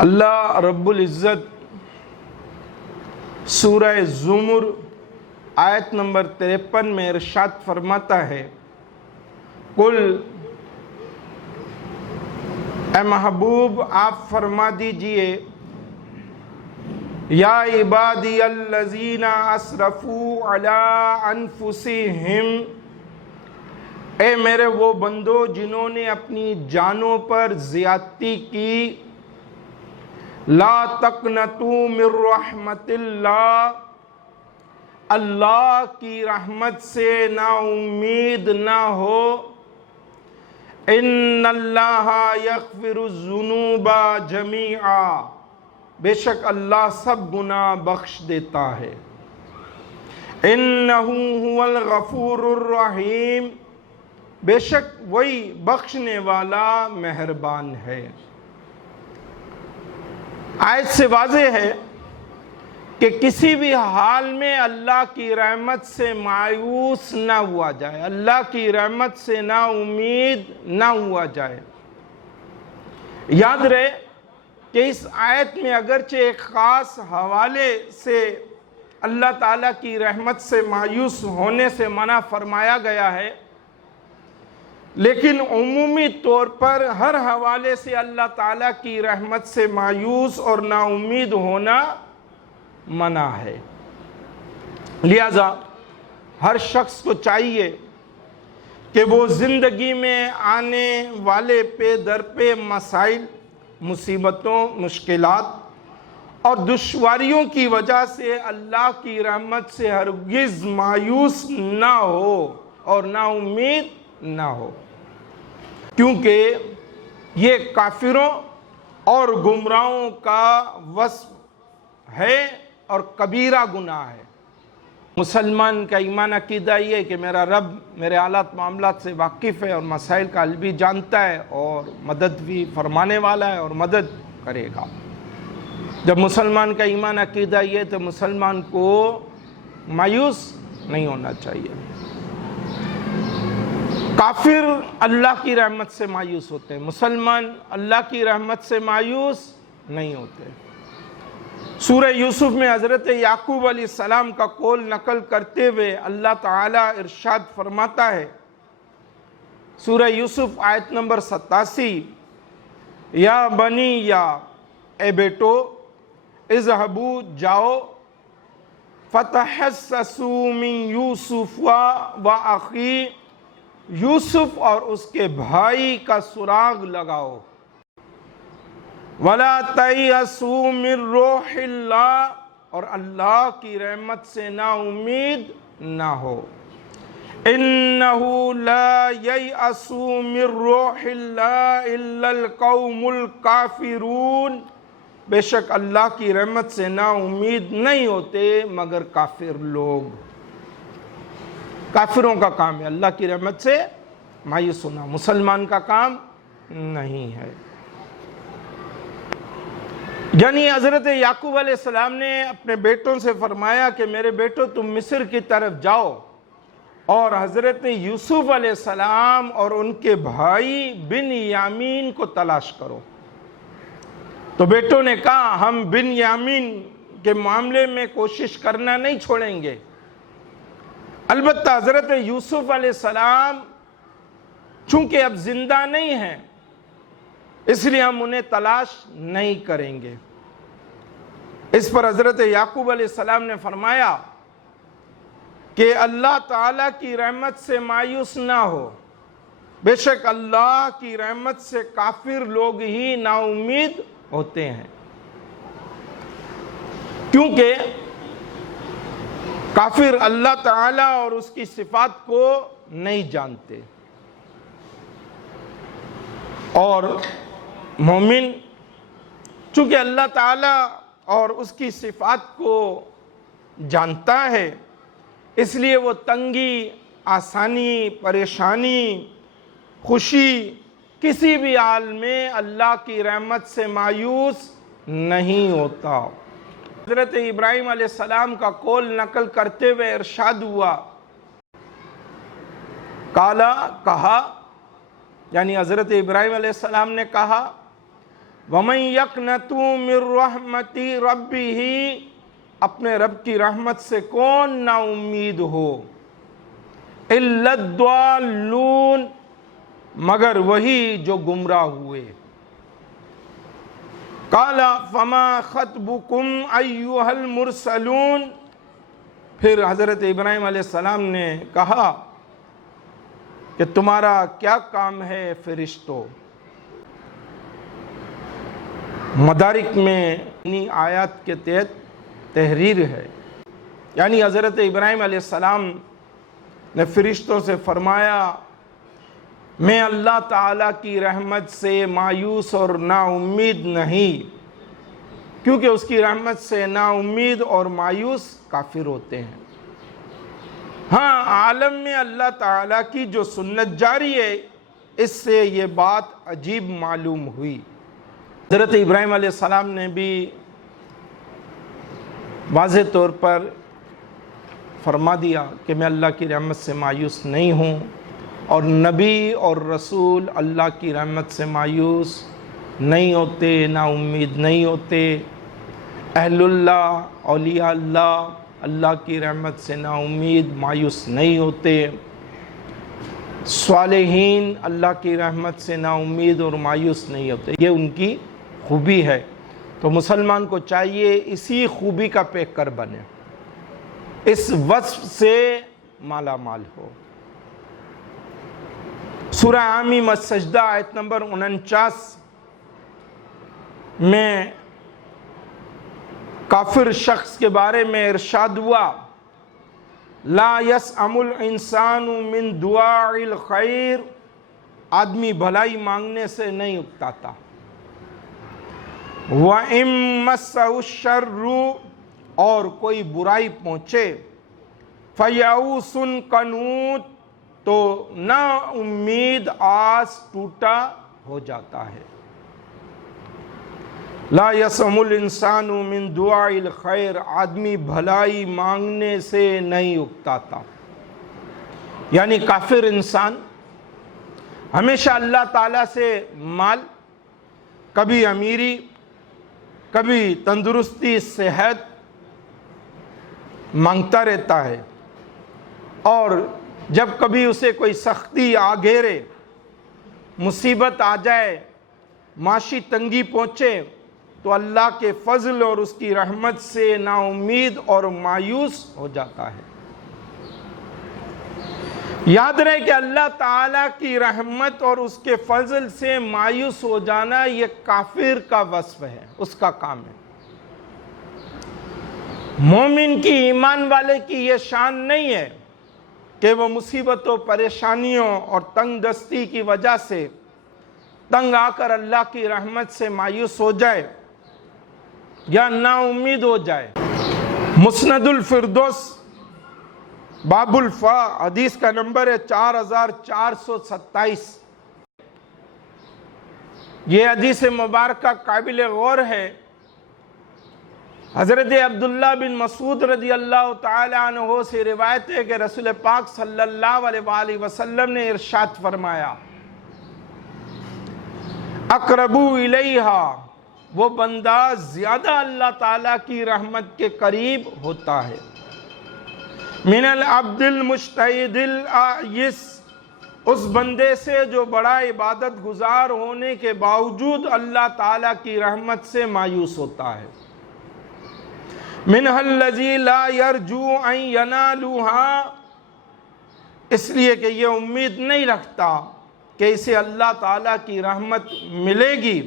اللہ رب العزت سورہ زمر آیت نمبر 53 میں ارشاد فرماتا ہے، قل اے محبوب آپ فرما دیجئے، یا عبادی الذین اسرفوا علی انفسہم، اے میرے وہ بندو جنہوں نے اپنی جانوں پر زیادتی کی، لا تقنطوا من رحمت اللہ، اللہ کی رحمت سے نا امید نہ ہو، ان اللہ یغفر الذنوب جمیعا، بے شک اللہ سب گناہ بخش دیتا ہے، انہ هو الغفور الرحیم، بے شک وہی بخشنے والا مہربان ہے۔ آیت سے واضح ہے کہ کسی بھی حال میں اللہ کی رحمت سے مایوس نہ ہوا جائے، اللہ کی رحمت سے نا امید نہ ہوا جائے۔ یاد رہے کہ اس آیت میں اگرچہ ایک خاص حوالے سے اللہ تعالیٰ کی رحمت سے مایوس ہونے سے منع فرمایا گیا ہے، لیکن عمومی طور پر ہر حوالے سے اللہ تعالیٰ کی رحمت سے مایوس اور نا امید ہونا منع ہے۔ لہذا ہر شخص کو چاہیے کہ وہ زندگی میں آنے والے پے در پے مسائل، مصیبتوں، مشکلات اور دشواریوں کی وجہ سے اللہ کی رحمت سے ہرگز مایوس نہ ہو اور نا امید نہ ہو، کیونکہ یہ کافروں اور گمراہوں کا وصف ہے اور کبیرہ گناہ ہے۔ مسلمان کا ایمان عقیدہ یہ ہے کہ میرا رب میرے حالات معاملات سے واقف ہے اور مسائل کا حل بھی جانتا ہے اور مدد بھی فرمانے والا ہے اور مدد کرے گا۔ جب مسلمان کا ایمان عقیدہ یہ ہے تو مسلمان کو مایوس نہیں ہونا چاہیے۔ کافر اللہ کی رحمت سے مایوس ہوتے ہیں، مسلمان اللہ کی رحمت سے مایوس نہیں ہوتے۔ سورہ یوسف میں حضرت یعقوب علیہ السلام کا قول نقل کرتے ہوئے اللہ تعالیٰ ارشاد فرماتا ہے، سورہ یوسف آیت نمبر 87، یا بنی، یا اے بیٹو، اذہبوا جاؤ، فتحسسوا من یوسف و اخی، یوسف اور اس کے بھائی کا سراغ لگاؤ، وَلَا تَيْأَسُوا مِن رُوحِ اللَّهِ، اور اللہ کی رحمت سے نا امید نہ ہو، إِنَّهُ لَا يَيْأَسُ مِن رُوحِ اللَّهِ إِلَّا الْقَوْمُ الْكَافِرُونَ، بے شک اللہ کی رحمت سے نا امید نہیں ہوتے مگر کافر لوگ۔ کافروں کا کام ہے اللہ کی رحمت سے مایوس ہونا، مسلمان کا کام نہیں ہے۔ یعنی حضرت یعقوب علیہ السلام نے اپنے بیٹوں سے فرمایا کہ میرے بیٹوں تم مصر کی طرف جاؤ اور حضرت یوسف علیہ السلام اور ان کے بھائی بنیامین کو تلاش کرو۔ تو بیٹوں نے کہا ہم بنیامین کے معاملے میں کوشش کرنا نہیں چھوڑیں گے، البتہ حضرت یوسف علیہ السلام چونکہ اب زندہ نہیں ہیں اس لیے ہم انہیں تلاش نہیں کریں گے۔ اس پر حضرت یعقوب علیہ السلام نے فرمایا کہ اللہ تعالیٰ کی رحمت سے مایوس نہ ہو، بے شک اللہ کی رحمت سے کافر لوگ ہی نا امید ہوتے ہیں، کیونکہ کافر اللہ تعالیٰ اور اس کی صفات کو نہیں جانتے، اور مومن چونکہ اللہ تعالیٰ اور اس کی صفات کو جانتا ہے، اس لیے وہ تنگی، آسانی، پریشانی، خوشی، کسی بھی حال میں اللہ کی رحمت سے مایوس نہیں ہوتا۔ حضرت ابراہیم علیہ السلام کا قول نقل کرتے ہوئے ارشاد ہوا، کہا، یعنی حضرت ابراہیم علیہ السلام نے کہا، وَمَن يَقْنَطُ مِن رَحْمَتِ رَبِّهِ، اپنے رب کی رحمت سے کون نا امید ہو، إِلَّا الضَّالُّونَ، مگر وہی جو گمراہ ہوئے۔ قَالَ فَمَا خَطْبُكُمْ أَيُّهَا الْمُرْسَلُونَ، پھر حضرت ابراہیم علیہ السلام نے کہا کہ تمہارا کیا کام ہے فرشتوں؟ مدارک میں انہی آیات کے تحت تحریر ہے، یعنی حضرت ابراہیم علیہ السلام نے فرشتوں سے فرمایا میں اللہ تعالیٰ کی رحمت سے مایوس اور نا امید نہیں، کیونکہ اس کی رحمت سے نا امید اور مایوس کافر ہوتے ہیں۔ ہاں، عالم میں اللہ تعالیٰ کی جو سنت جاری ہے، اس سے یہ بات عجیب معلوم ہوئی۔ حضرت ابراہیم علیہ السلام نے بھی واضح طور پر فرما دیا کہ میں اللہ کی رحمت سے مایوس نہیں ہوں، اور نبی اور رسول اللہ کی رحمت سے مایوس نہیں ہوتے، نا امید نہیں ہوتے۔ اہل اللہ، اولیاء اللہ، اللہ کی رحمت سے نا امید مایوس نہیں ہوتے۔ صالحین اللہ کی رحمت سے نا امید اور مایوس نہیں ہوتے، یہ ان کی خوبی ہے۔ تو مسلمان کو چاہیے اسی خوبی کا پیکر بنے، اس وصف سے مالا مال ہو۔ سورہ حامیم السجدہ آیت نمبر 49 میں کافر شخص کے بارے میں ارشاد ہوا، لا یسأم الانسان من دعاء الخیر، آدمی بھلائی مانگنے سے نہیں اکتاتا۔ وَإِن مَسَّهُ الشَّرُّ، اور کوئی برائی پہنچے، فَيَئُوسٌ قَنُوطٌ، تو نا امید آس ٹوٹا ہو جاتا ہے۔ لا یسأم الانسان من دعاء الخیر، آدمی بھلائی مانگنے سے نہیں اکتاتا، یعنی کافر انسان ہمیشہ اللہ تعالیٰ سے مال، کبھی امیری، کبھی تندرستی، صحت مانگتا رہتا ہے، اور جب کبھی اسے کوئی سختی آ گھیرے، مصیبت آ جائے، معاشی تنگی پہنچے، تو اللہ کے فضل اور اس کی رحمت سے نا امید اور مایوس ہو جاتا ہے۔ یاد رہے کہ اللہ تعالیٰ کی رحمت اور اس کے فضل سے مایوس ہو جانا یہ کافر کا وصف ہے، اس کا کام ہے۔ مومن کی، ایمان والے کی یہ شان نہیں ہے کہ وہ مصیبتوں، پریشانیوں اور تنگ دستی کی وجہ سے تنگ آ کر اللہ کی رحمت سے مایوس ہو جائے یا نا امید ہو جائے۔ مسند الفردوس باب الفا، حدیث کا نمبر ہے 4427۔ یہ حدیث مبارکہ قابل غور ہے۔ حضرت عبداللہ بن مسعود رضی اللہ تعالی عنہ سے روایت ہے کہ رسول پاک صلی اللہ علیہ وآلہ وسلم نے ارشاد فرمایا، اقربو الیہا، وہ بندہ زیادہ اللہ تعالیٰ کی رحمت کے قریب ہوتا ہے، من العبد المجتہد العیس، اس بندے سے جو بڑا عبادت گزار ہونے کے باوجود اللہ تعالیٰ کی رحمت سے مایوس ہوتا ہے، منہ الذی لا یرجو ان ینالوہا، اس لیے کہ یہ امید نہیں رکھتا کہ اسے اللہ تعالیٰ کی رحمت ملے گی،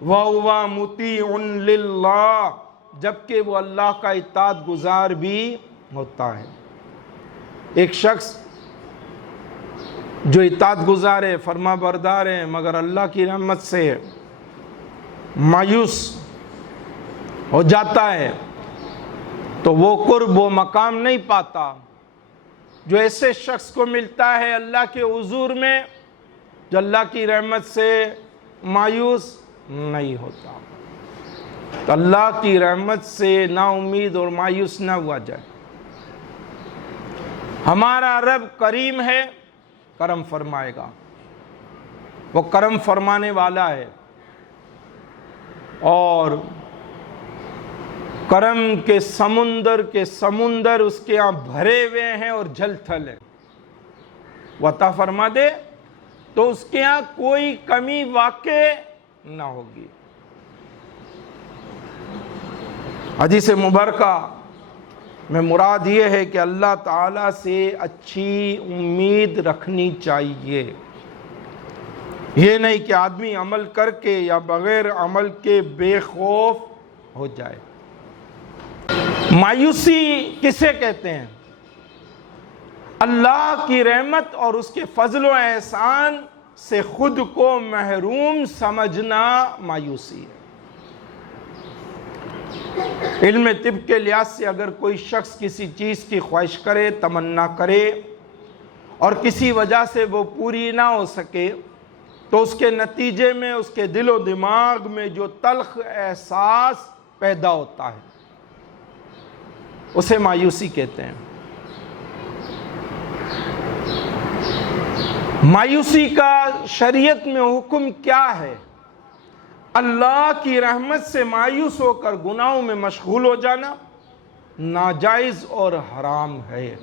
وَهُوَ مُطِیعٌ لِلَّهِ، جبکہ وہ اللہ کا اطاعت گزار بھی ہوتا ہے۔ ایک شخص جو اطاعت گزار ہے، فرما بردار ہے، مگر اللہ کی رحمت سے مایوس ہو جاتا ہے، تو وہ قرب و مقام نہیں پاتا جو ایسے شخص کو ملتا ہے اللہ کے حضور میں، جو اللہ کی رحمت سے مایوس نہیں ہوتا۔ تو اللہ کی رحمت سے نا امید اور مایوس نہ ہوا جائے۔ ہمارا رب کریم ہے، کرم فرمائے گا، وہ کرم فرمانے والا ہے۔ اور کرم کے سمندر اس کے یہاں بھرے ہوئے ہیں اور جل تھل ہے، وہ عطا فرما دے تو اس کے یہاں کوئی کمی واقع نہ ہوگی۔ حدیث مبارکہ میں مراد یہ ہے کہ اللہ تعالیٰ سے اچھی امید رکھنی چاہیے، یہ نہیں کہ آدمی عمل کر کے یا بغیر عمل کے بے خوف ہو جائے۔ مایوسی کسے کہتے ہیں؟ اللہ کی رحمت اور اس کے فضل و احسان سے خود کو محروم سمجھنا مایوسی ہے۔ علم طب کے لحاظ سے اگر کوئی شخص کسی چیز کی خواہش کرے، تمنا کرے اور کسی وجہ سے وہ پوری نہ ہو سکے تو اس کے نتیجے میں اس کے دل و دماغ میں جو تلخ احساس پیدا ہوتا ہے اسے مایوسی کہتے ہیں۔ مایوسی کا شریعت میں حکم کیا ہے؟ اللہ کی رحمت سے مایوس ہو کر گناہوں میں مشغول ہو جانا ناجائز اور حرام ہے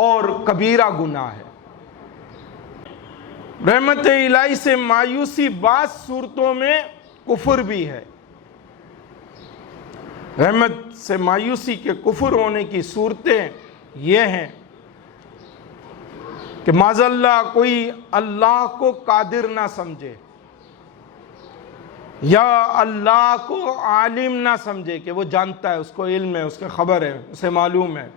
اور کبیرہ گناہ ہے۔ رحمت الہی سے مایوسی بعض صورتوں میں کفر بھی ہے۔ رحمت سے مایوسی کے کفر ہونے کی صورتیں یہ ہیں کہ معاذ اللہ کوئی اللہ کو قادر نہ سمجھے یا اللہ کو عالم نہ سمجھے کہ وہ جانتا ہے، اس کو علم ہے، اس کو خبر ہے، اسے معلوم ہے،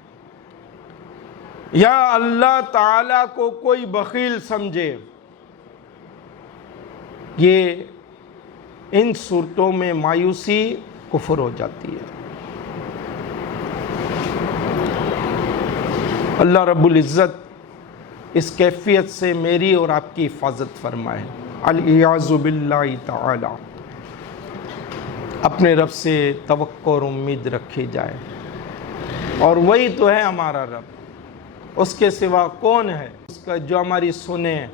یا اللہ تعالیٰ کو کوئی بخیل سمجھے۔ یہ ان صورتوں میں مایوسی کفر ہو جاتی ہے۔ اللہ رب العزت اس کیفیت سے میری اور آپ کی حفاظت فرمائے۔ الیاذ باللہ تعالی۔ اپنے رب سے توقع اور امید رکھی جائے، اور وہی تو ہے ہمارا رب، اس کے سوا کون ہے؟ اس کا جو ہماری سنے،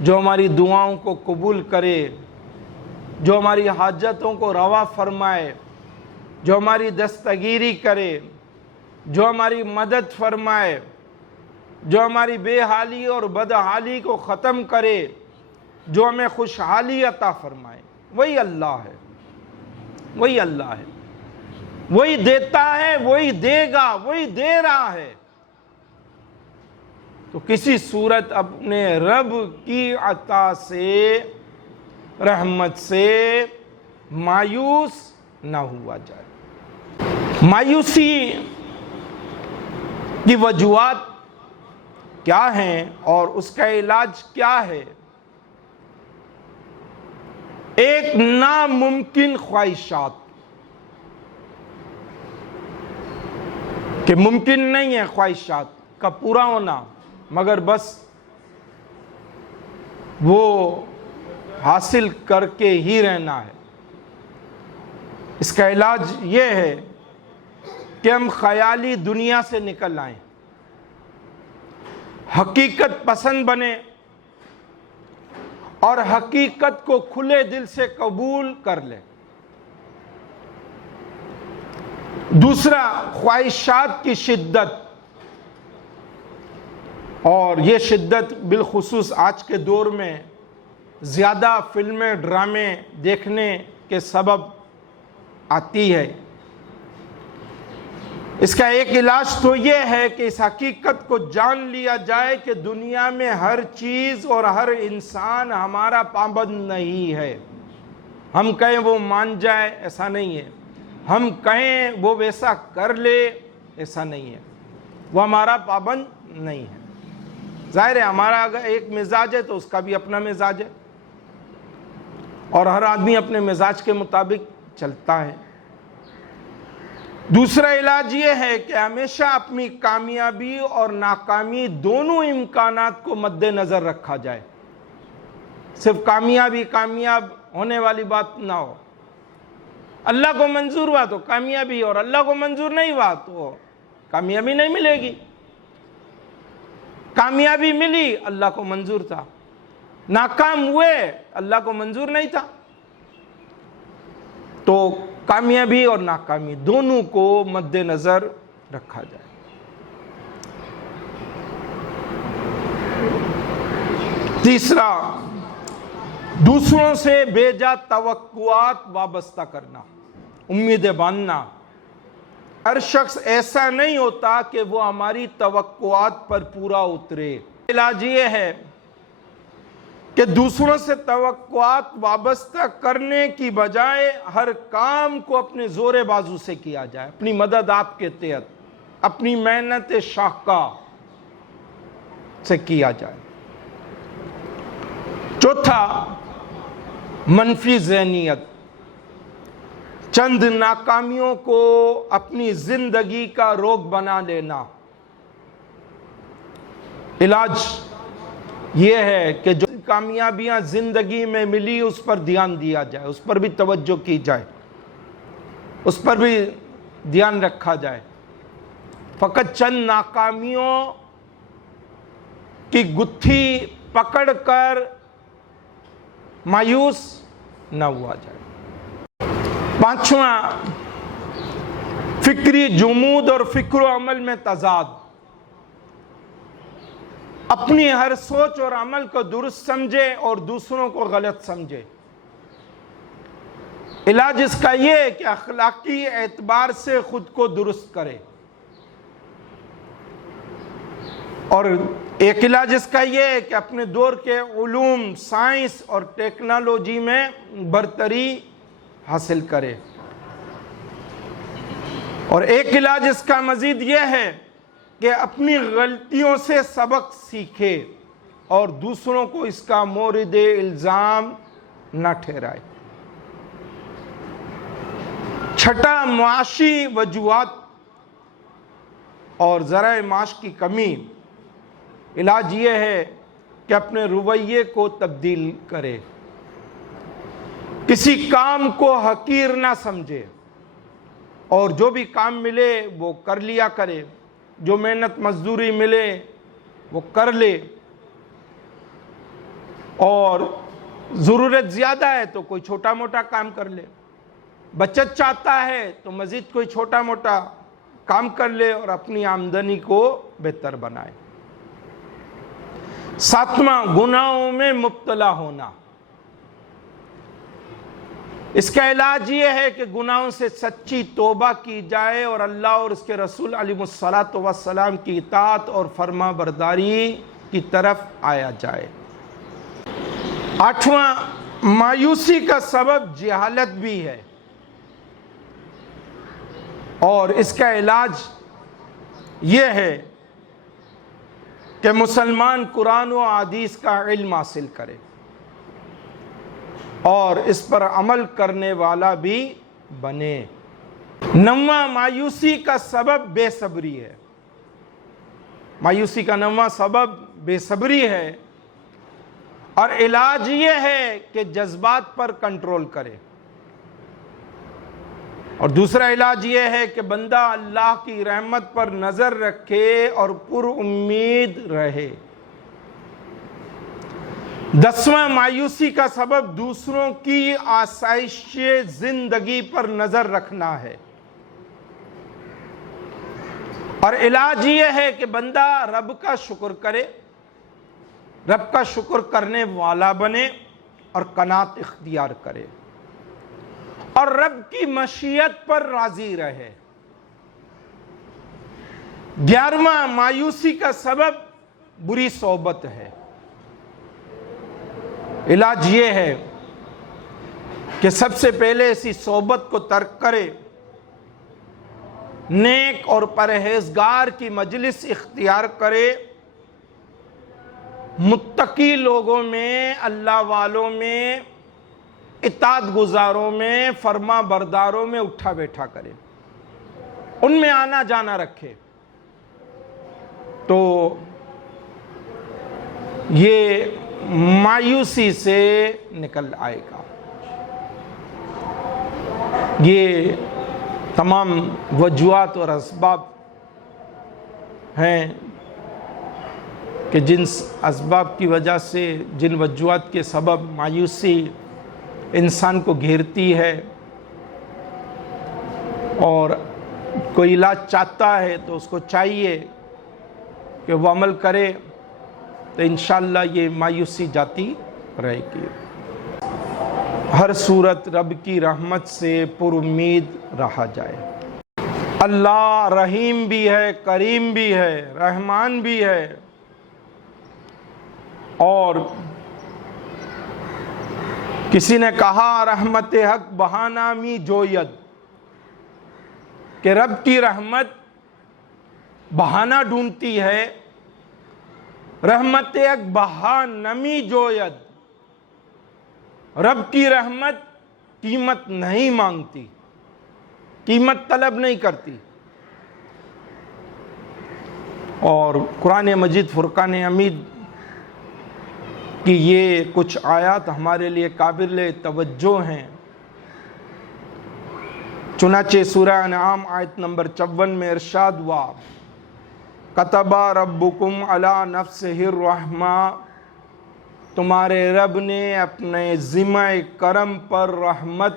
جو ہماری دعاؤں کو قبول کرے، جو ہماری حاجتوں کو روا فرمائے، جو ہماری دستگیری کرے، جو ہماری مدد فرمائے، جو ہماری بے حالی اور بدحالی کو ختم کرے، جو ہمیں خوشحالی عطا فرمائے، وہی اللہ ہے، وہی اللہ ہے، وہی دیتا ہے، وہی دے گا، وہی دے رہا ہے۔ تو کسی صورت اپنے رب کی عطا سے، رحمت سے مایوس نہ ہوا جائے۔ مایوسی کی وجوہات کیا ہیں اور اس کا علاج کیا ہے؟ ایک ناممکن خواہشات کہ ممکن نہیں ہے خواہشات کا پورا ہونا، مگر بس وہ حاصل کر کے ہی رہنا ہے۔ اس کا علاج یہ ہے کہ ہم خیالی دنیا سے نکل آئیں، حقیقت پسند بنیں اور حقیقت کو کھلے دل سے قبول کر لیں۔ دوسرا، خواہشات کی شدت، اور یہ شدت بالخصوص آج کے دور میں زیادہ فلمیں ڈرامے دیکھنے کے سبب آتی ہے۔ اس کا ایک علاج تو یہ ہے کہ اس حقیقت کو جان لیا جائے کہ دنیا میں ہر چیز اور ہر انسان ہمارا پابند نہیں ہے۔ ہم کہیں وہ مان جائے، ایسا نہیں ہے۔ ہم کہیں وہ ویسا کر لے، ایسا نہیں ہے۔ وہ ہمارا پابند نہیں ہے۔ ظاہر ہے ہمارا اگر ایک مزاج ہے تو اس کا بھی اپنا مزاج ہے، اور ہر آدمی اپنے مزاج کے مطابق چلتا ہے۔ دوسرا علاج یہ ہے کہ ہمیشہ اپنی کامیابی اور ناکامی دونوں امکانات کو مد نظر رکھا جائے۔ صرف کامیاب ہونے والی بات نہ ہو۔ اللہ کو منظور ہوا تو کامیابی، اور اللہ کو منظور نہیں ہوا تو کامیابی نہیں ملے گی۔ کامیابی ملی، اللہ کو منظور تھا۔ ناکام ہوئے، اللہ کو منظور نہیں تھا۔ تو کامیابی اور ناکامی دونوں کو مد نظر رکھا جائے۔ تیسرا، دوسروں سے بے جا توقعات وابستہ کرنا، امیدیں باندھنا۔ ہر شخص ایسا نہیں ہوتا کہ وہ ہماری توقعات پر پورا اترے۔ علاج یہ ہے کہ دوسروں سے توقعات وابستہ کرنے کی بجائے ہر کام کو اپنے زور بازو سے کیا جائے، اپنی مدد آپ کے تحت، اپنی محنت شاہکار سے کیا جائے۔ چوتھا، منفی ذہنیت، چند ناکامیوں کو اپنی زندگی کا روگ بنا لینا۔ علاج یہ ہے کہ جو کامیابیاں زندگی میں ملی اس پر دھیان دیا جائے، اس پر بھی توجہ کی جائے، اس پر بھی دھیان رکھا جائے۔ فقط چند ناکامیوں کی گتھی پکڑ کر مایوس نہ ہوا جائے۔ پانچواں، فکری جمود اور فکر و عمل میں تضاد، اپنی ہر سوچ اور عمل کو درست سمجھے اور دوسروں کو غلط سمجھے۔ علاج اس کا یہ ہے کہ اخلاقی اعتبار سے خود کو درست کرے، اور ایک علاج اس کا یہ ہے کہ اپنے دور کے علوم، سائنس اور ٹیکنالوجی میں برتری حاصل کرے، اور ایک علاج اس کا مزید یہ ہے کہ اپنی غلطیوں سے سبق سیکھے اور دوسروں کو اس کا مورد الزام نہ ٹھہرائے۔ چھٹا، معاشی وجوہات اور ذرائع معاش کی کمی۔ علاج یہ ہے کہ اپنے رویے کو تبدیل کرے، کسی کام کو حقیر نہ سمجھے، اور جو بھی کام ملے وہ کر لیا کرے، جو محنت مزدوری ملے وہ کر لے، اور ضرورت زیادہ ہے تو کوئی چھوٹا موٹا کام کر لے، بچت چاہتا ہے تو مزید کوئی چھوٹا موٹا کام کر لے اور اپنی آمدنی کو بہتر بنائے۔ ساتواں، گناہوں میں مبتلا ہونا۔ اس کا علاج یہ ہے کہ گناہوں سے سچی توبہ کی جائے اور اللہ اور اس کے رسول علیہ الصلاۃ والسلام کی اطاعت اور فرما برداری کی طرف آیا جائے۔ آٹھواں، مایوسی کا سبب جہالت بھی ہے، اور اس کا علاج یہ ہے کہ مسلمان قرآن و حدیث کا علم حاصل کرے اور اس پر عمل کرنے والا بھی بنے۔ نواں، مایوسی کا سبب بے صبری ہے۔ مایوسی کا نواں سبب بے صبری ہے، اور علاج یہ ہے کہ جذبات پر کنٹرول کرے، اور دوسرا علاج یہ ہے کہ بندہ اللہ کی رحمت پر نظر رکھے اور پر امید رہے۔ 10واں، مایوسی کا سبب دوسروں کی آسائش زندگی پر نظر رکھنا ہے، اور علاج یہ ہے کہ بندہ رب کا شکر کرے، رب کا شکر کرنے والا بنے اور قناعت اختیار کرے، اور رب کی مشیت پر راضی رہے۔ 11واں، مایوسی کا سبب بری صحبت ہے۔ علاج یہ ہے کہ سب سے پہلے ایسی صحبت کو ترک کرے، نیک اور پرہیزگار کی مجلس اختیار کرے، متقی لوگوں میں، اللہ والوں میں، اطاعت گزاروں میں، فرما برداروں میں اٹھا بیٹھا کرے، ان میں آنا جانا رکھے، تو یہ مایوسی سے نکل آئے گا۔ یہ تمام وجوہات اور اسباب ہیں کہ جن اسباب کی وجہ سے، جن وجوہات کے سبب مایوسی انسان کو گھیرتی ہے، اور کوئی علاج چاہتا ہے تو اس کو چاہیے کہ وہ عمل کرے، تو انشاءاللہ یہ مایوسی جاتی رہے گی۔ ہر صورت رب کی رحمت سے پر امید رہا جائے۔ اللہ رحیم بھی ہے، کریم بھی ہے، رحمان بھی ہے، اور کسی نے کہا رحمت حق بہانہ می جوید، کہ رب کی رحمت بہانہ ڈھونڈتی ہے، رحمت حق بہانہ می جوید، رب کی رحمت قیمت نہیں مانگتی، قیمت طلب نہیں کرتی۔ اور قرآن مجید فرقان حمید کہ یہ کچھ آیات ہمارے لیے قابل توجہ ہیں۔ چنانچہ سورہ انعام آیت نمبر 54 میں ارشاد ہوا، کتب ربکم علی نفسہ الرحمہ، تمہارے رب نے اپنے ذمہ کرم پر رحمت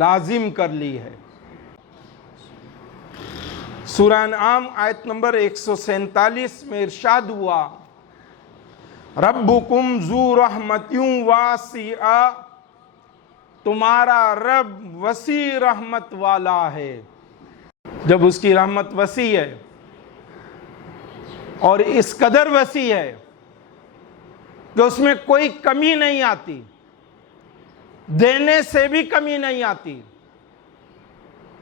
لازم کر لی ہے۔ سورہ انعام آیت نمبر 147 میں ارشاد ہوا، ربکم ذو رحمت واسعہ، تمہارا رب وسیع رحمت والا ہے۔ جب اس کی رحمت وسیع ہے اور اس قدر وسیع ہے کہ اس میں کوئی کمی نہیں آتی، دینے سے بھی کمی نہیں آتی،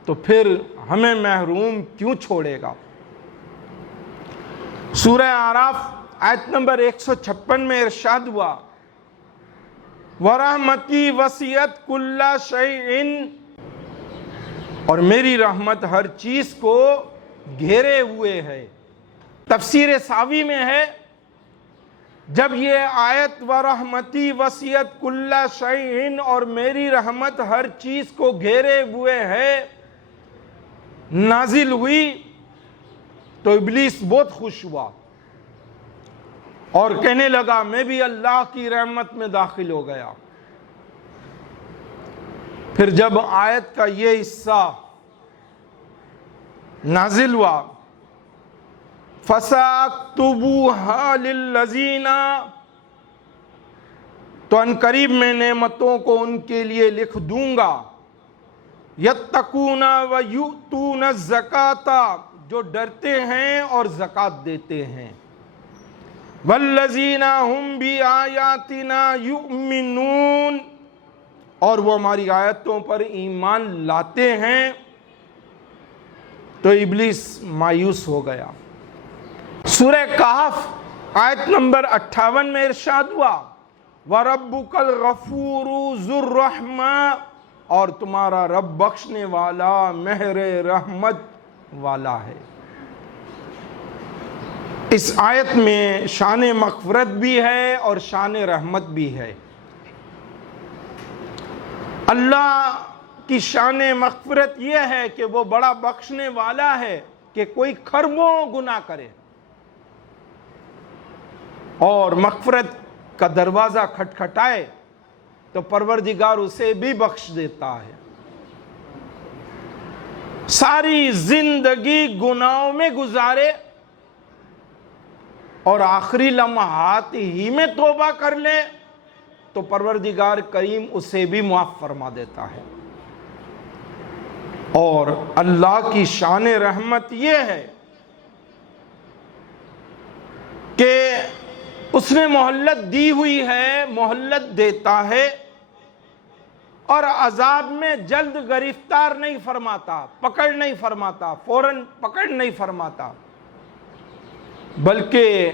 تو پھر ہمیں محروم کیوں چھوڑے گا؟ سورہ اعراف آیت نمبر 156 میں ارشاد ہوا، وَرَحْمَتِي وَسِعَتْ كُلَّ شَيْءٍ، اور میری رحمت ہر چیز کو گھیرے ہوئے ہے۔ تفسیر ساوی میں ہے، جب یہ آیت وَرَحْمَتِي وَسِعَتْ كُلَّ شَيْءٍ اور میری رحمت ہر چیز کو گھیرے ہوئے ہے نازل ہوئی، تو ابلیس بہت خوش ہوا اور کہنے لگا میں بھی اللہ کی رحمت میں داخل ہو گیا۔ پھر جب آیت کا یہ حصہ نازل ہوا، فَسَأَكْتُبُهَا لِلَّذِينَ، تو عنقریب میں نعمتوں کو ان کے لیے لکھ دوں گا، يَتَّقُونَ وَيُؤْتُونَ الزَّكَاةَ، جو ڈرتے ہیں اور زکوٰۃ دیتے ہیں، وَالَّذِينَ هُمْ بِآيَاتِنَا يُؤْمِنُونَ، اور وہ ہماری آیتوں پر ایمان لاتے ہیں۔ تو ابلیس مایوس ہو گیا۔ سورہ کہف آیت نمبر 58 میں ارشاد ہوا، وَرَبُّكَ الْغَفُورُ ذُو الرَّحْمَةِ، اور تمہارا رب بخشنے والا مہر رحمت والا ہے۔ اس آیت میں شان مغفرت بھی ہے اور شان رحمت بھی ہے۔ اللہ کی شان مغفرت یہ ہے کہ وہ بڑا بخشنے والا ہے کہ کوئی کھربوں گناہ کرے اور مغفرت کا دروازہ کھٹکھٹائے تو پروردگار اسے بھی بخش دیتا ہے۔ ساری زندگی گناہوں میں گزارے اور آخری لمحات ہی میں توبہ کر لے تو پروردگار کریم اسے بھی معاف فرما دیتا ہے۔ اور اللہ کی شان رحمت یہ ہے کہ اس نے مہلت دی ہوئی ہے، مہلت دیتا ہے، اور عذاب میں جلد گرفتار نہیں فرماتا، پکڑ نہیں فرماتا، فوراً پکڑ نہیں فرماتا، بلکہ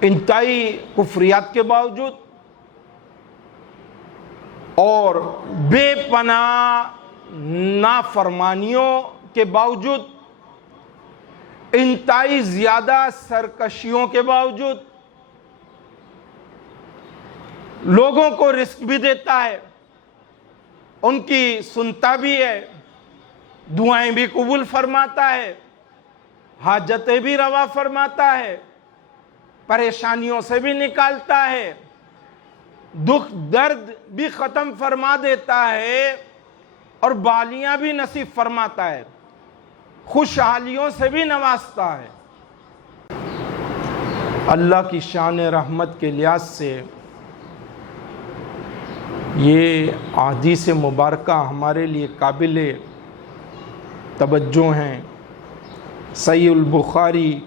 انتہائی کفریات کے باوجود اور بے پناہ نافرمانیوں کے باوجود، انتہائی زیادہ سرکشیوں کے باوجود لوگوں کو رزق بھی دیتا ہے، ان کی سنتا بھی ہے، دعائیں بھی قبول فرماتا ہے، حاجتیں بھی روا فرماتا ہے، پریشانیوں سے بھی نکالتا ہے، دکھ درد بھی ختم فرما دیتا ہے، اور بالیاں بھی نصیب فرماتا ہے، خوشحالیوں سے بھی نوازتا ہے۔ اللہ کی شان رحمت کے لحاظ سے یہ احادیث مبارکہ ہمارے لیے قابل توجہ ہیں۔ صحیح البخاری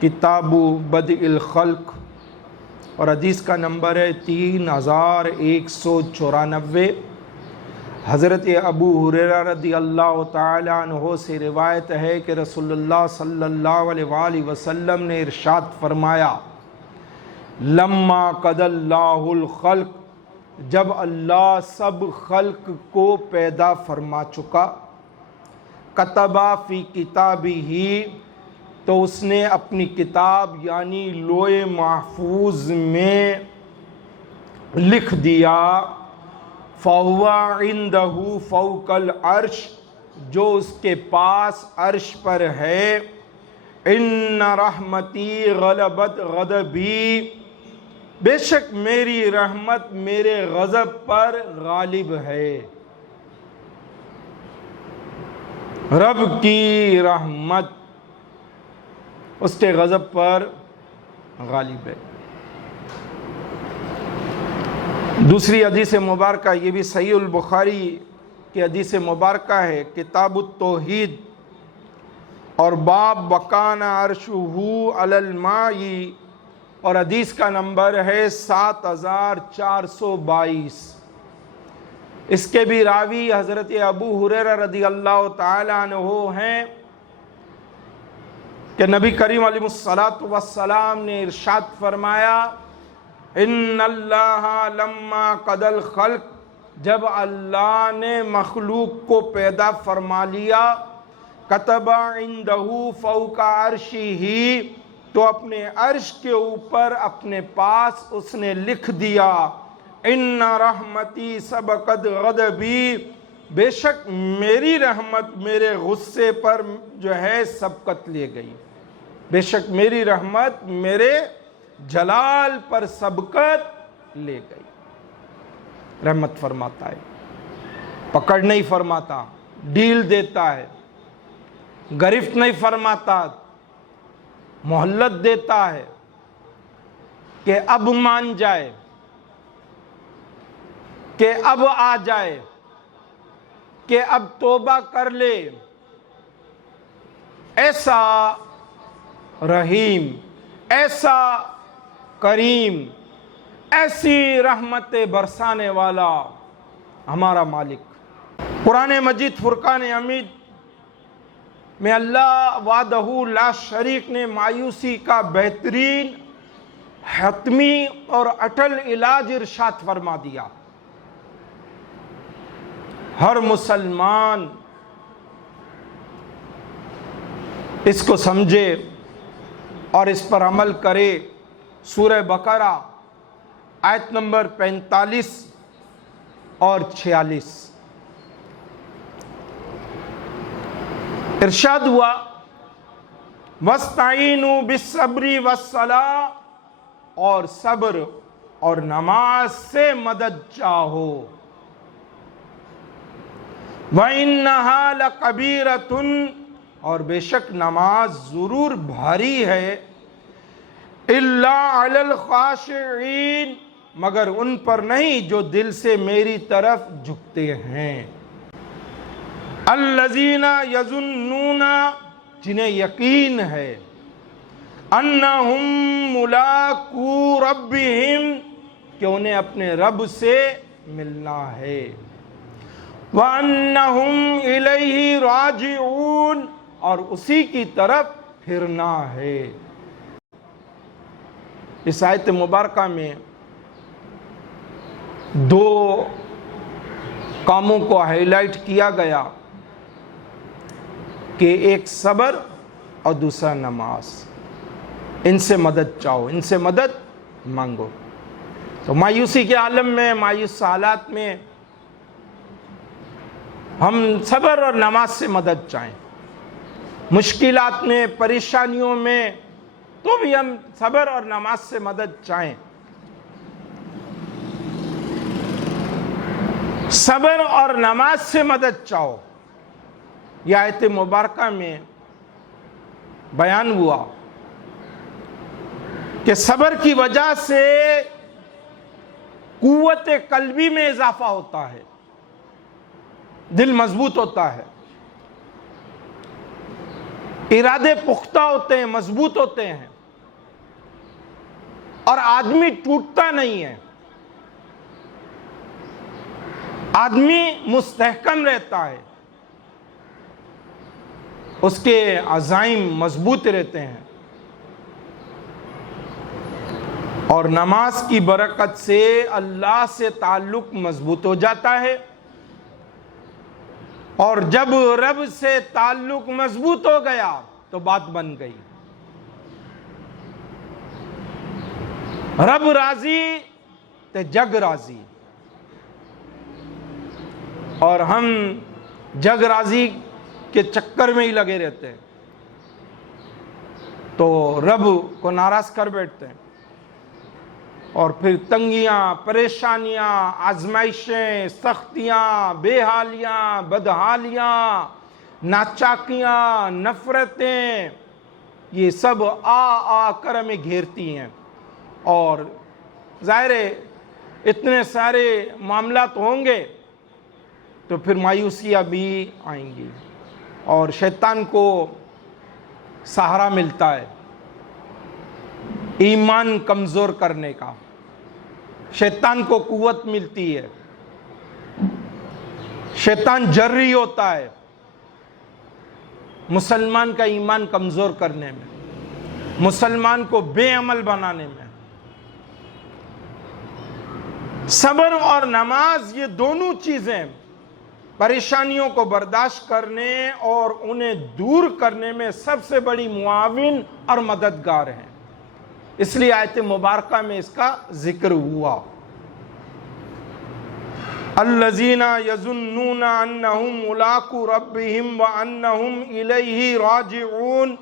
کتاب بدء الخلق اور حدیث کا نمبر ہے 3194۔ حضرت ابو ہریرہ رضی اللہ تعالیٰ عنہ سے روایت ہے کہ رسول اللہ صلی اللہ علیہ وآلہ وسلم نے ارشاد فرمایا، لما قضى اللہ الخلق، جب اللہ سب خلق کو پیدا فرما چکا، کتبا فی کتابہ، تو اس نے اپنی کتاب یعنی لوح محفوظ میں لکھ دیا، فَهُوَ عِنْدَهُ فَوْقَ الْعَرْشِ، جو اس کے پاس عرش پر ہے، اِنَّ رَحْمَتِي غَلَبَتْ غَضَبِي، بے شک میری رحمت میرے غضب پر غالب ہے۔ رب کی رحمت اس کے غضب پر غالب ہے۔ دوسری حدیث مبارکہ، یہ بھی صحیح البخاری کی حدیث مبارکہ ہے، کتاب التوحید اور باب وَكَانَ عَرْشُهُ عَلَى الْمَاءِ، اور حدیث کا نمبر ہے 7422۔ اس کے بھی راوی حضرت ابو ہریرہ رضی اللہ تعالیٰ عنہ ہیں کہ نبی کریم علیہ الصلوۃ نے ارشاد فرمایا، ان اللہ لما قضى الخلق، جب اللہ نے مخلوق کو پیدا فرما لیا، کتب عنده فوق عرشہ، تو اپنے عرش کے اوپر اپنے پاس اس نے لکھ دیا، ان رحمتی سبقت غضبی، بے شک میری رحمت میرے غصے پر جو ہے سبقت لے گئی، بے شک میری رحمت میرے جلال پر سبقت لے گئی۔ رحمت فرماتا ہے، پکڑ نہیں فرماتا، ڈیل دیتا ہے، گرفت نہیں فرماتا، مہلت دیتا ہے کہ اب مان جائے، کہ اب آ جائے، کہ اب توبہ کر لے۔ ایسا رحیم، ایسا کریم، ایسی رحمت برسانے والا ہمارا مالک۔ قرآن مجید فرقان حمید میں اللہ وحدہ لا شریک نے مایوسی کا بہترین حتمی اور اٹل علاج ارشاد فرما دیا۔ ہر مسلمان اس کو سمجھے اور اس پر عمل کرے۔ سورہ بقرہ آیت نمبر 45 اور 46 ارشاد ہوا، وَاسْتَعِينُوا بِالصَّبْرِ وَالصَّلَاةِ، اور صبر اور نماز سے مدد چاہو۔ وَإِنَّهَا لَكَبِيرَةٌ، اور بے شک نماز ضرور بھاری ہے، إِلَّا عَلَى الْخَاشِعِينَ، مگر ان پر نہیں جو دل سے میری طرف جھکتے ہیں۔ الَّذِينَ يَظُنُّونَ، جنہیں یقین ہے، أَنَّهُمْ مُلَاقُو رَبِّهِمْ، کہ انہیں اپنے رب سے ملنا ہے، وَأَنَّهُمْ إِلَيْهِ رَاجِعُونَ، اور اسی کی طرف پھرنا ہے۔ اس آیت مبارکہ میں دو کاموں کو ہائی لائٹ کیا گیا کہ ایک صبر اور دوسرا نماز۔ ان سے مدد چاہو، ان سے مدد مانگو۔ تو مایوسی کے عالم میں، مایوس حالات میں ہم صبر اور نماز سے مدد چاہیں، مشکلات میں، پریشانیوں میں تو بھی ہم صبر اور نماز سے مدد چاہیں۔ صبر اور نماز سے مدد چاہو، یہ آیت مبارکہ میں بیان ہوا کہ صبر کی وجہ سے قوت قلبی میں اضافہ ہوتا ہے، دل مضبوط ہوتا ہے، ارادے پختہ ہوتے ہیں، مضبوط ہوتے ہیں، اور آدمی ٹوٹتا نہیں ہے، آدمی مستحکم رہتا ہے، اس کے عزائم مضبوط رہتے ہیں۔ اور نماز کی برکت سے اللہ سے تعلق مضبوط ہو جاتا ہے، اور جب رب سے تعلق مضبوط ہو گیا تو بات بن گئی، رب راضی تو جگ راضی، اور ہم جگ راضی کے چکر میں ہی لگے رہتے ہیں تو رب کو ناراض کر بیٹھتے ہیں، اور پھر تنگیاں، پریشانیاں، آزمائشیں، سختیاں، بے حالیاں، بدحالیاں، ناچاکیاں، نفرتیں، یہ سب آ کر ہمیں گھیرتی ہیں، اور ظاہر ہے اتنے سارے معاملات ہوں گے تو پھر مایوسیاں بھی آئیں گی، اور شیطان کو سہارا ملتا ہے ایمان کمزور کرنے کا، شیطان کو قوت ملتی ہے، شیطان جری ہوتا ہے مسلمان کا ایمان کمزور کرنے میں، مسلمان کو بے عمل بنانے میں۔ صبر اور نماز یہ دونوں چیزیں پریشانیوں کو برداشت کرنے اور انہیں دور کرنے میں سب سے بڑی معاون اور مددگار ہیں، اس لیے آیت مبارکہ میں اس کا ذکر ہوا۔ الذین یظنون انہم ملاقو ربہم وانہم الیہ راجعون،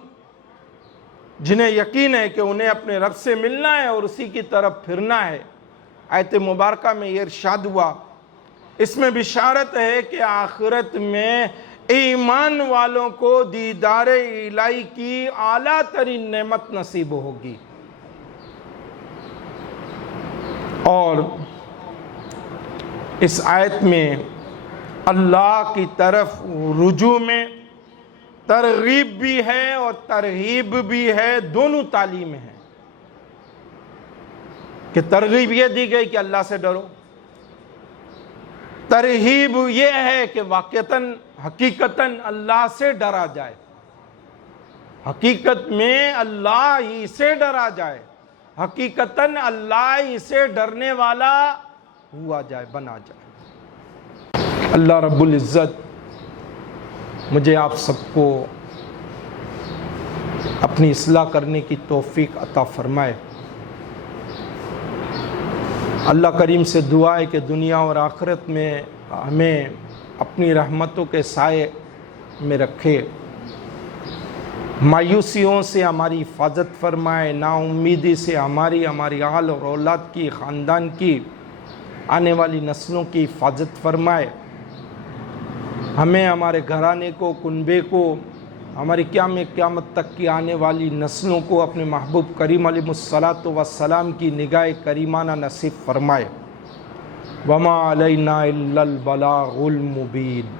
جنہیں یقین ہے کہ انہیں اپنے رب سے ملنا ہے اور اسی کی طرف پھرنا ہے۔ آیت مبارکہ میں یہ ارشاد ہوا، اس میں بشارت ہے کہ آخرت میں ایمان والوں کو دیدار الہی کی اعلیٰ ترین نعمت نصیب ہوگی، اور اس آیت میں اللہ کی طرف رجوع میں ترغیب بھی ہے اور ترہیب بھی ہے، دونوں تعلیم ہیں، کہ ترغیب یہ دی گئی کہ اللہ سے ڈرو، ترہیب یہ ہے کہ واقعتاً حقیقتاً اللہ سے ڈرا جائے، حقیقت میں اللہ ہی سے ڈرا جائے، حقیقتاً اللہ ہی سے ڈرنے والا ہوا جائے، بنا جائے۔ اللہ رب العزت مجھے آپ سب کو اپنی اصلاح کرنے کی توفیق عطا فرمائے۔ اللہ کریم سے دعا ہے کہ دنیا اور آخرت میں ہمیں اپنی رحمتوں کے سائے میں رکھے، مایوسیوں سے ہماری حفاظت فرمائے، نا امیدی سے ہماری آل اور اولاد کی، خاندان کی، آنے والی نسلوں کی حفاظت فرمائے، ہمیں، ہمارے گھرانے کو، کنبے کو، ہماری قیامت تک کی آنے والی نسلوں کو اپنے محبوب کریم علیہ الصلاۃ والسلام کی نگاہ کریمانہ نصیب فرمائے۔ وما علینا الا البلاغ المبین۔